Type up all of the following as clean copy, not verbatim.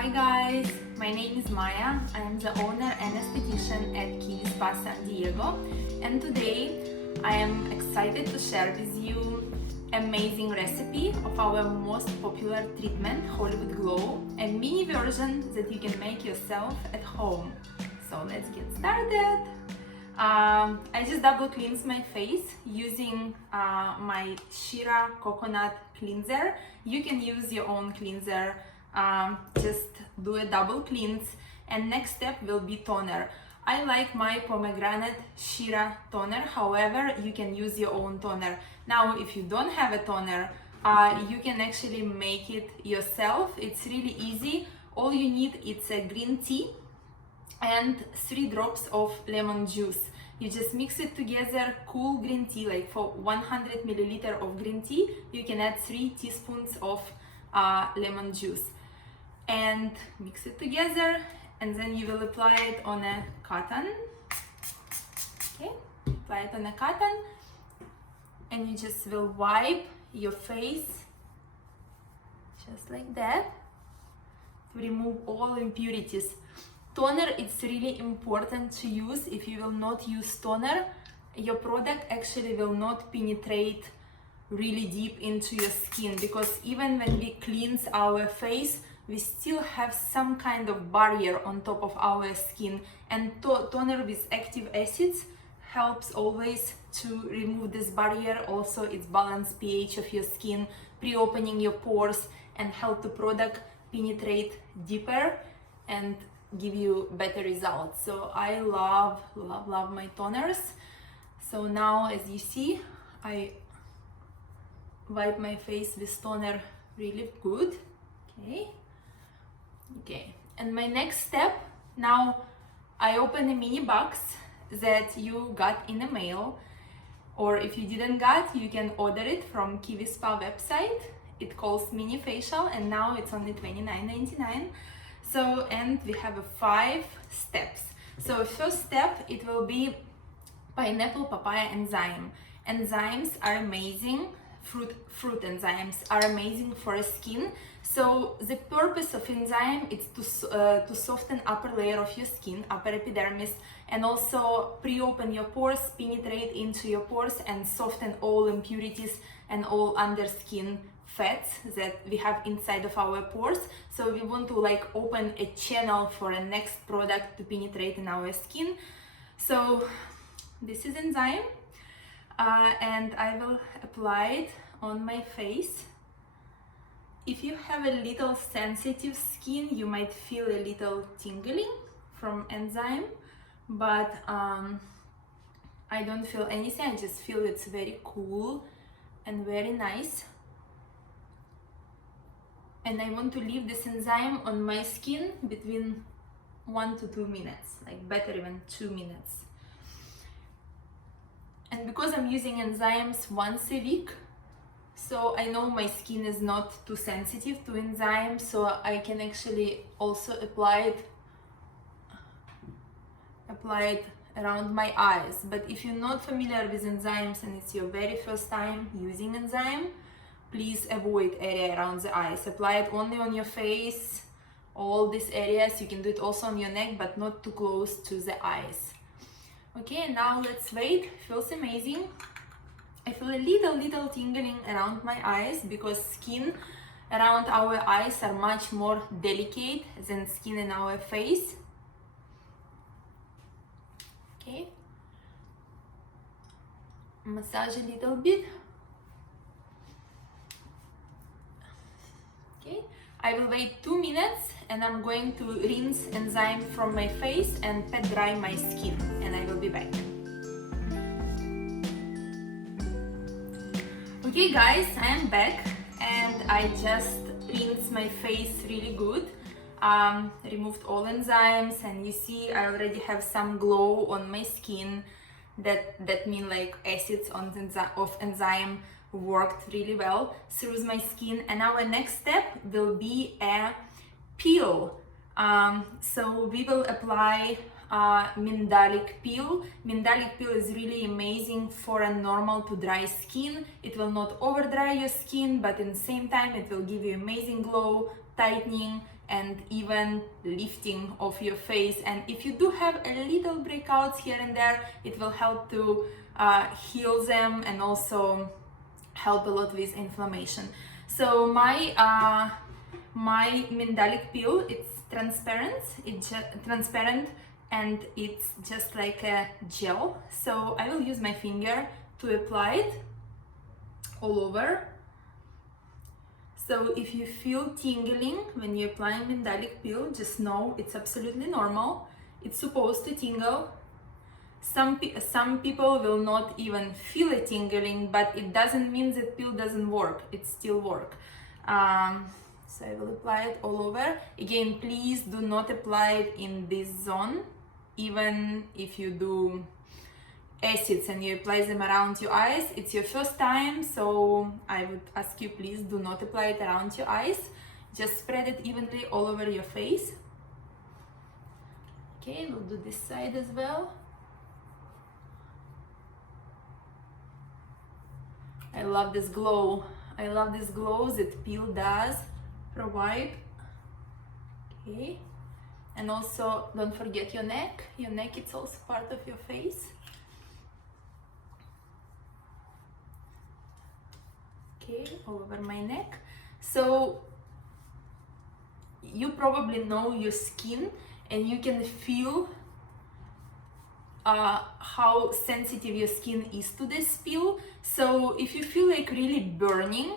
Hi guys, my name is Maya. I am the owner and esthetician at Kiwi Spa San Diego, and today I am excited to share with you amazing recipe of our most popular treatment, Hollywood Glow, a mini version that you can make yourself at home. So let's get started. I just double cleansed my face using my Shira coconut cleanser. You can use your own cleanser. Just do a double cleanse, and next step will be toner. I like my pomegranate Shira toner, however you can use your own toner. Now if you don't have a toner, you can actually make it yourself. It's really easy. All you need is a green tea and 3 drops of lemon juice. You just mix it together. Cool green tea, like for 100 milliliter of green tea you can add 3 teaspoons of lemon juice and mix it together, and then you will apply it on a cotton. Okay, apply it on a cotton, and you just will wipe your face just like that to remove all impurities. Toner, it's really important to use. If you will not use toner, your product actually will not penetrate really deep into your skin, because even when we cleanse our face, we still have some kind of barrier on top of our skin, and toner with active acids helps always to remove this barrier. Also, it's balance pH of your skin, pre-opening your pores, and help the product penetrate deeper and give you better results. So I love my toners. So now, as you see, I wipe my face with toner really good. Okay, and my next step, now I open a mini box that you got in the mail, or if you didn't got, you can order it from Kiwi Spa website. It calls mini facial, and now it's only $29.99. So, and we have 5 steps. So first step, it will be pineapple papaya enzyme. Enzymes are amazing. Fruit enzymes are amazing for a skin. So the purpose of enzyme is to soften upper layer of your skin, upper epidermis, and also pre-open your pores, penetrate into your pores, and soften all impurities and all under skin fats that we have inside of our pores. So we want to like open a channel for a next product to penetrate in our skin. So this is enzyme. And I will apply it on my face. If you have a little sensitive skin, you might feel a little tingling from enzyme, but I don't feel anything. I just feel it's very cool and very nice. And I want to leave this enzyme on my skin between 1 to 2 minutes, like better even 2 minutes. And because I'm using enzymes once a week, so I know my skin is not too sensitive to enzymes, so I can actually also apply it around my eyes. But if you're not familiar with enzymes and it's your very first time using enzyme, please avoid area around the eyes. Apply it only on your face, all these areas. You can do it also on your neck, but not too close to the eyes. Okay, now let's wait. Feels amazing. I feel a little tingling around my eyes, because skin around our eyes are much more delicate than skin in our face. Okay, massage a little bit. Okay, I will wait 2 minutes, and I'm going to rinse enzyme from my face and pat dry my skin, and I will be back. Okay guys, I am back, and I just rinsed my face really good, removed all enzymes, and you see I already have some glow on my skin. That means like acids of enzyme worked really well through my skin. And our next step will be a peel. So we will apply Mindalic peel. Mindalic peel is really amazing for a normal to dry skin. It will not over dry your skin, but in the same time it will give you amazing glow, tightening and even lifting of your face. And if you do have a little breakouts here and there, it will help to heal them and also help a lot with inflammation. So my Mandelic peel, it's transparent. It's transparent and it's just like a gel. So I will use my finger to apply it all over. So if you feel tingling when you're applying Mandelic peel, just know it's absolutely normal. It's supposed to tingle. Some people will not even feel a tingling, but it doesn't mean that peel doesn't work. It still works. So I will apply it all over. Again, please do not apply it in this zone, even if you do acids and you apply them around your eyes. It's your first time, so I would ask you, please do not apply it around your eyes. Just spread it evenly all over your face. Okay, we'll do this side as well. I love this glow. I love this glow that peel does provide. Okay, and also don't forget your neck. Your neck is also part of your face. Okay, all over my neck. So you probably know your skin and you can feel how sensitive your skin is to this peel. So if you feel like really burning,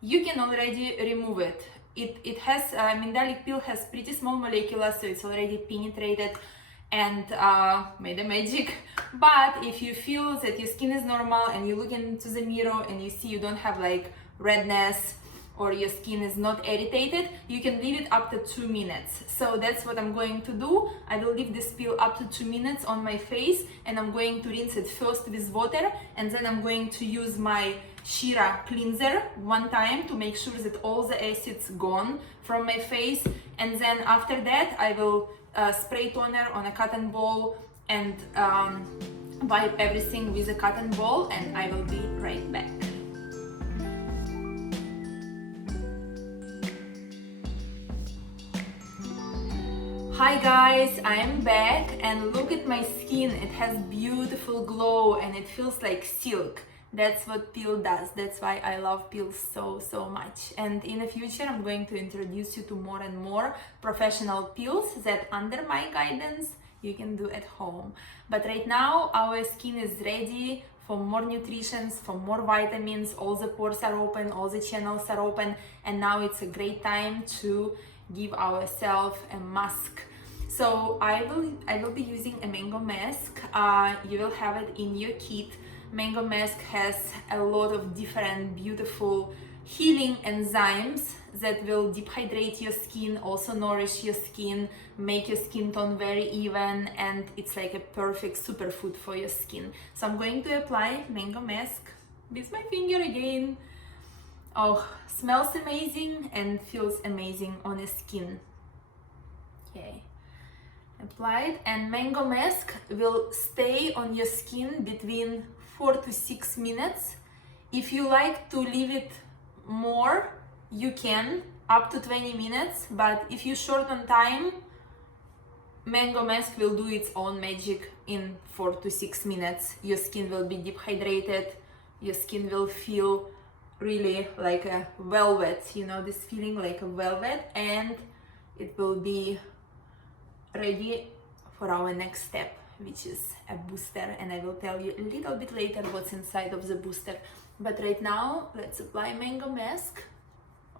you can already remove it. It has Mandelic peel has pretty small molecules, so it's already penetrated and made a magic. But if you feel that your skin is normal and you look into the mirror and you see you don't have like redness or your skin is not irritated, you can leave it up to 2 minutes. So that's what I'm going to do. I will leave this peel up to 2 minutes on my face, and I'm going to rinse it first with water, and then I'm going to use my Shira cleanser one time to make sure that all the acids gone from my face. And then after that I will spray toner on a cotton ball and wipe everything with a cotton ball, and I will be right back. Hi guys, I am back and look at my skin. It has beautiful glow and it feels like silk. That's what peel does. That's why I love peel so much. And in the future I'm going to introduce you to more and more professional peels that under my guidance you can do at home. But right now our skin is ready for more nutrition, for more vitamins. All the pores are open, all the channels are open, and now it's a great time to give ourselves a mask. So I will be using a mango mask. You will have it in your kit. Mango mask has a lot of different beautiful healing enzymes that will dehydrate your skin, also nourish your skin, make your skin tone very even, and it's like a perfect superfood for your skin. So I'm going to apply mango mask with my finger again. Oh, smells amazing and feels amazing on the skin. Okay, applied, and mango mask will stay on your skin between 4 to 6 minutes. If you like to leave it more, you can, up to 20 minutes, but if you're short on time, mango mask will do its own magic in 4 to 6 minutes. Your skin will be dehydrated, your skin will feel really like a velvet, you know, this feeling like a velvet, and it will be ready for our next step, which is a booster, and I will tell you a little bit later what's inside of the booster. But right now let's apply mango mask.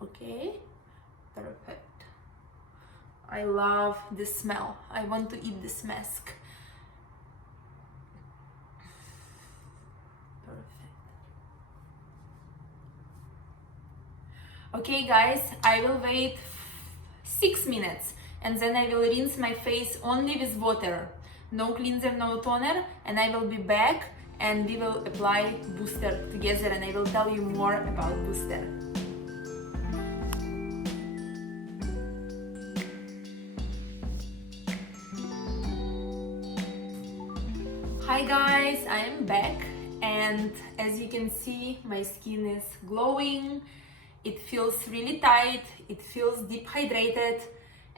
Okay, perfect. I love the smell. I want to eat this mask. Okay guys, I will wait 6 minutes and then I will rinse my face only with water. No cleanser, no toner, and I will be back and we will apply booster together and I will tell you more about booster. Hi guys, I am back, and as you can see my skin is glowing It feels really tight, it feels deep hydrated,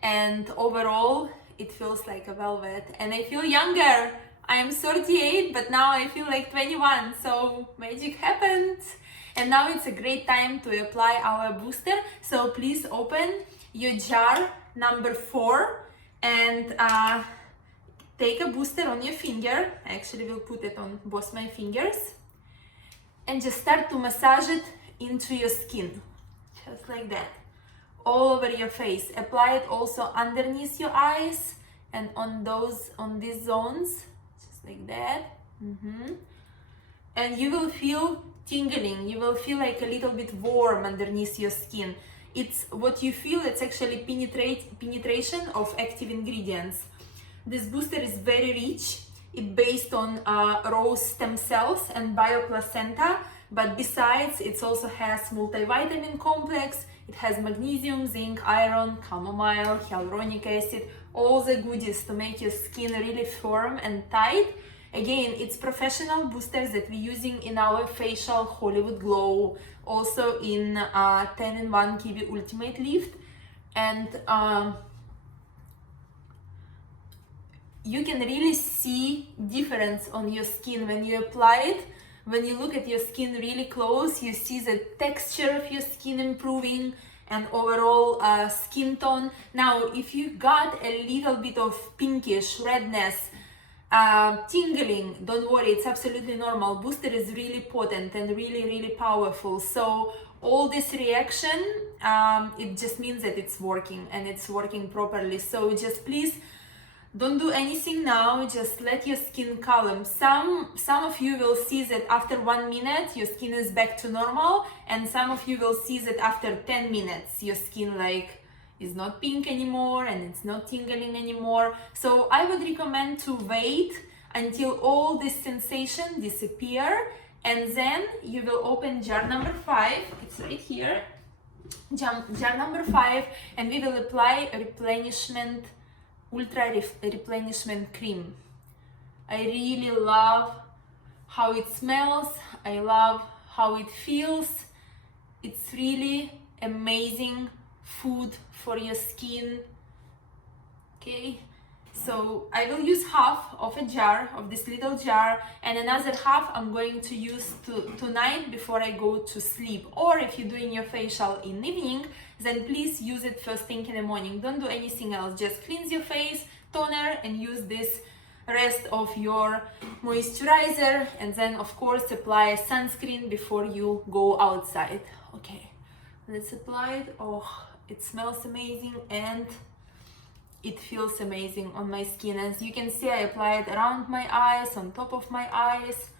and overall it feels like a velvet. And I feel younger. I am 38, but now I feel like 21, so magic happened. And now it's a great time to apply our booster. So please open your jar number 4 and take a booster on your finger. I actually will put it on both my fingers. And just start to massage it into your skin. Just like that. All over your face. Apply it also underneath your eyes and on these zones. Just like that. And you will feel tingling. You will feel like a little bit warm underneath your skin. It's what you feel, it's actually penetration of active ingredients. This booster is very rich. It's based on rose stem cells and bioplacenta, but besides, it also has multivitamin complex. It has magnesium, zinc, iron, chamomile, hyaluronic acid, all the goodies to make your skin really firm and tight. Again, it's professional boosters that we're using in our facial Hollywood Glow, also in 10-in-1 Kiwi Ultimate Lift. And you can really see difference on your skin when you apply it. When you look at your skin really close, you see the texture of your skin improving and overall skin tone. Now, if you got a little bit of pinkish redness, tingling, don't worry, it's absolutely normal. Booster is really potent and really powerful. So all this reaction, it just means that it's working and it's working properly. So just please don't do anything now, just let your skin calm. Some of you will see that after 1 minute your skin is back to normal, and some of you will see that after 10 minutes your skin like is not pink anymore and it's not tingling anymore. So I would recommend to wait until all this sensation disappear, and then you will open jar number 5. It's right here. Jar number 5, and we will apply a replenishment, replenishment cream. I really love how it smells. I love how it feels. It's really amazing food for your skin. Okay, so I will use half of a jar, of this little jar, and another half I'm going to use tonight before I go to sleep. Or if you're doing your facial in the evening, then please use it first thing in the morning. Don't do anything else, just cleanse your face, toner, and use this rest of your moisturizer, and then of course apply a sunscreen before you go outside. Okay, let's apply it. Oh, it smells amazing and it feels amazing on my skin. As you can see, I apply it around my eyes, on top of my eyes,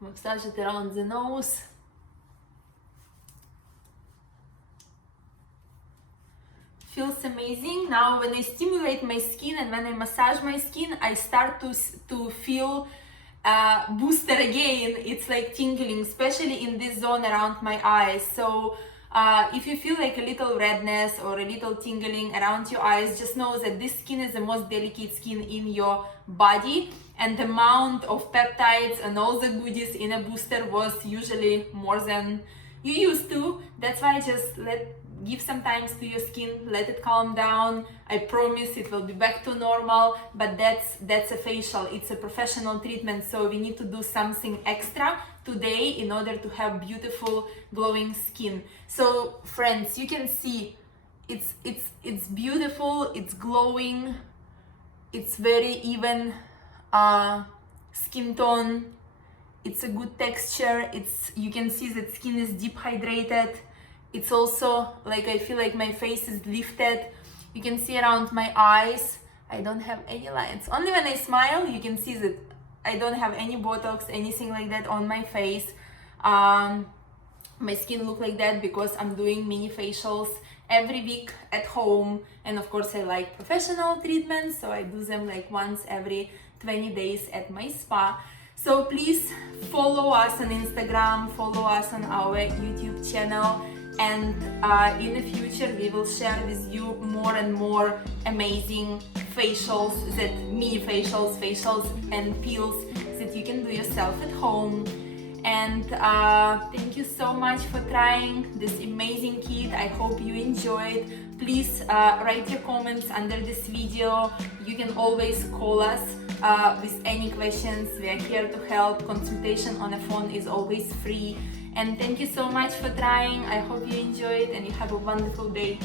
massage it around the nose. Feels amazing. Now when I stimulate my skin and when I massage my skin, I start to feel booster again. It's like tingling, especially in this zone around my eyes. So if you feel like a little redness or a little tingling around your eyes, just know that this skin is the most delicate skin in your body, and the amount of peptides and all the goodies in a booster was usually more than you used to. That's why just give some time to your skin, let it calm down. I promise it will be back to normal, but that's a facial, it's a professional treatment, so we need to do something extra today in order to have beautiful glowing skin. So friends, you can see it's beautiful, it's glowing, it's very even skin tone, it's a good texture, you can see that skin is deep hydrated. It's also like I feel like my face is lifted. You can see around my eyes, I don't have any lines. Only when I smile, you can see that I don't have any Botox, anything like that on my face. My skin look like that because I'm doing mini facials every week at home. And of course I like professional treatments, so I do them like once every 20 days at my spa. So please follow us on Instagram, follow us on our YouTube channel. And in the future we will share with you more and more amazing facials, mini facials and peels that you can do yourself at home. And thank you so much for trying this amazing kit. I hope you enjoyed. Please write your comments under this video. You can always call us with any questions. We are here to help. Consultation on the phone is always free. And thank you so much for trying. I hope you enjoyed and you have a wonderful day.